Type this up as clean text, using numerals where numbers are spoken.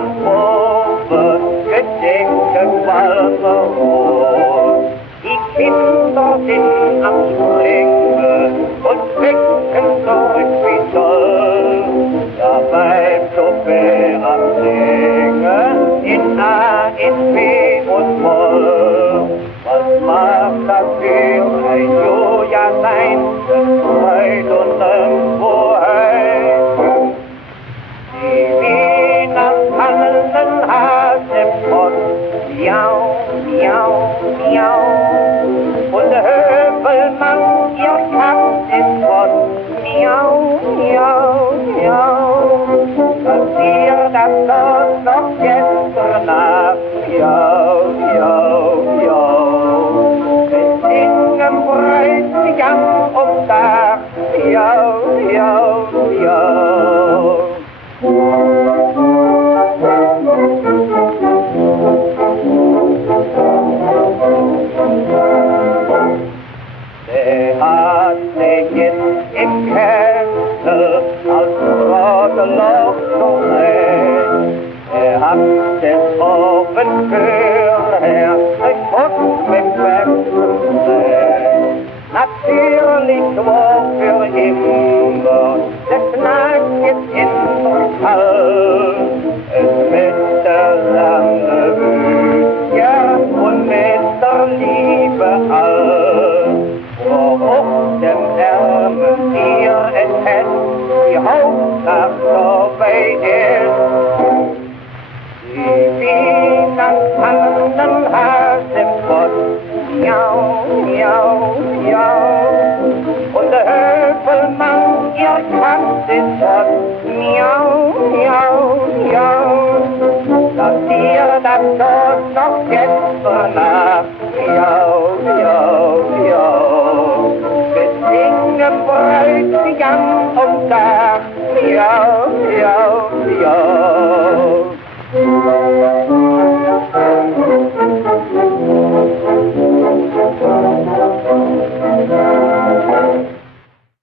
und Kurve, gedenken Walmerrot. Die Kinder sind am Springen und wecken durch wie toll. Dabei Chopin am Singen in A, in B und Moll. Was mag das für ein Julia sein, des Freud und nirgendwo heim? Die Wiener tanzen Hasepott, miau, miau, miau. Und der Hövelmann, ihr Kampf ist fort, miau, miau, miau. Dass ihr das dort noch gestern Nacht, miau, miau, miau. Mit singem Bräutigam um Dach, miau, miau, miau. Der hat sich jetzt im Kessel als Rodeloch zurecht. Hat des Ofen Führer ein Fuchs mit Wechseln. Natürlich war für immer der Knast jetzt in der Hall. Es mit der lange Bücher und mit der Liebe all. Worauf dem Ärmel ihr es hätt, die Hauptsache dabei ist. Die Wiener tanzen Hasepott, miau, miau, miau. Und der Hövelmann, ihr Kampf ist fort, miau, miau, miau. Dass ihr das dort noch gestern Nacht, miau, miau, miau. Mit singem Bräutigam um Dach, miau, miau,